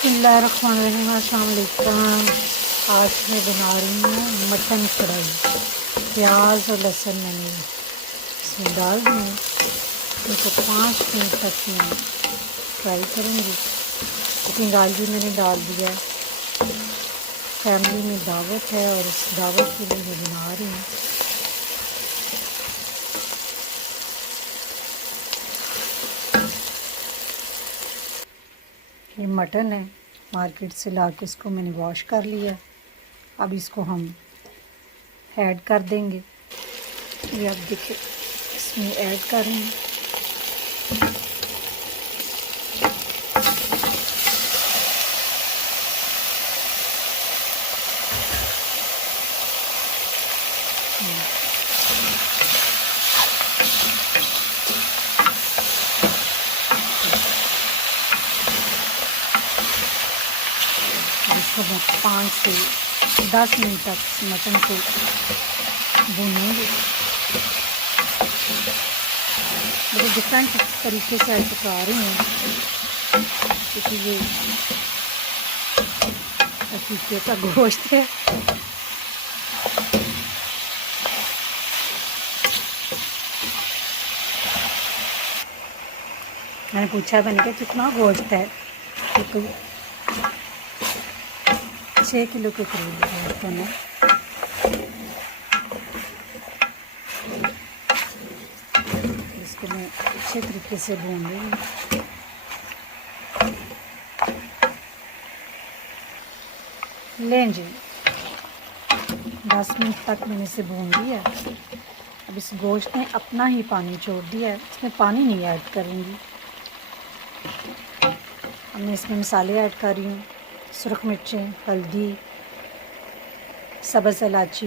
बिस्मिल्लाहिर्रहमानिर्रहीम। अस्सलाम वालेकुम। आज मैं बना रही हूँ मटन कढ़ाई। प्याज और लहसुन मैंने इसमें डाल दिए। इनको 5 मिनट तक मैं फ्राई करूँगी। कुकिंग ऑयल भी मैंने डाल दिया है। फैमिली में दावत है और इस दावत के लिए मैं बना रही हूँ। ये मटन है, मार्केट से ला के इसको मैंने वॉश कर लिया। अब इसको हम ऐड कर देंगे। ये आप देखिए इसमें ऐड कर रहे हैं। इसको मैं 5 से 10 मिनट तक मटन को भूनेंगे। मुझे डिफरेंट तरीके से आज पका रही हूँ क्योंकि ये अकीके का गोश्त है। मैंने पूछा, मैंने कहा कितना गोश्त है, तो 6 किलो के करीब गोश्त है। इसको मैं अच्छे तरीके से भून रही हूँ। लें जी, 10 मिनट तक मैंने इसे भून लिया। अब इस गोश्त ने अपना ही पानी छोड़ दिया है, इसमें पानी नहीं ऐड करूँगी। अब मैं इसमें मसाले ऐड कर रही हूँ। सुरख मिर्चें, हल्दी, सब्ज़ इलायची,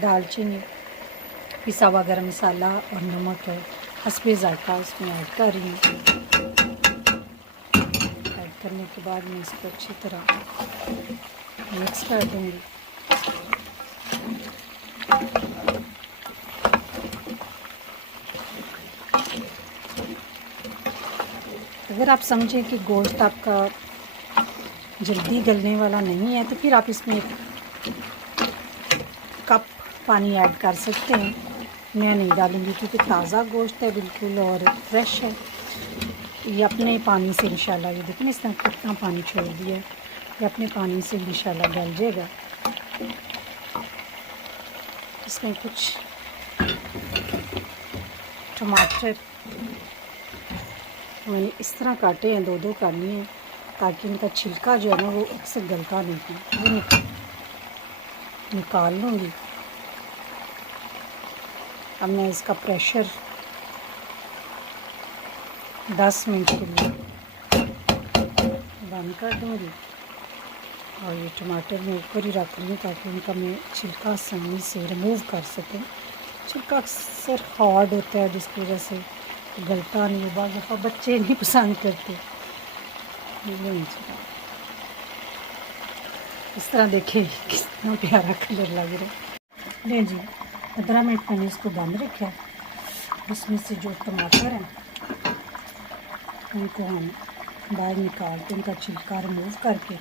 दालचीनी, पिसा हुआ गरम मसाला और नमक है हस्बे ज़ायक़ा इसमें ऐड कर रही हूँ। ऐड करने के बाद मैं इसको अच्छी तरह मिक्स कर दूँगी। अगर आप समझें कि गोश्त आपका जल्दी गलने वाला नहीं है तो फिर आप इसमें 1 कप पानी ऐड कर सकते हैं। मैं नहीं डालूँगी क्योंकि ताज़ा गोश्त है बिल्कुल और फ्रेश है। ये अपने पानी से इंशाल्लाह, ये देखिए इसने कितना पानी छोड़ दिया है, ये अपने पानी से इंशाल्लाह गल जाएगा। इसमें कुछ टमाटर मैंने इस तरह काटे हैं, 2-2 काटनी है ताकि इनका छिलका जो है ना वो एक से गलता नहीं है। वो निकाल लूँगी। अब मैं इसका प्रेशर 10 मिनट के लिए बंद कर दूँगी और ये टमाटर मैं ऊपर ही रख लूँ ताकि उनका मैं छिलका आसानी से रिमूव कर सकूँ। छिलका अक्सर हार्ड होता है जिसकी वजह से गलता नहीं है। बाद दफ़ा बच्चे नहीं पसंद करते। इस तरह देखिए कितना प्यारा कलर लग रहा है। ले जी, 15 मिनट मैंने इसको बंद रखा है। इसमें से जो टमाटर हैं उनको हम बाहर निकाल के उनका छिलका रिमूव करके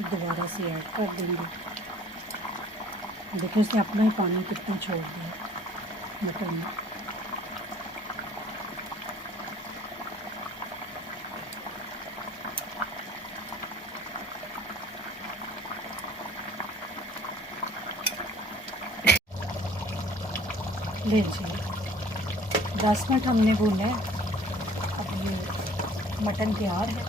दोबारा से ऐड कर देंगे। देखिए इसने अपना ही पानी कितना छोड़ दिया मटन में। ले जी, 10 मिनट हमने भूना है। अब ये मटन तैयार है।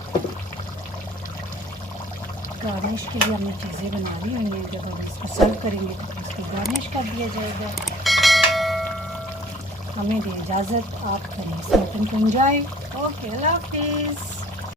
गार्निश के लिए हमने चीज़ें बना ली हुई हैं। जब हम इसको सर्व करेंगे तो इसको गार्निश कर दिया जाएगा। हमें दे इजाज़त, आप करें इस मटन को एंजॉय। ओके, अल्लाह हाफिज़।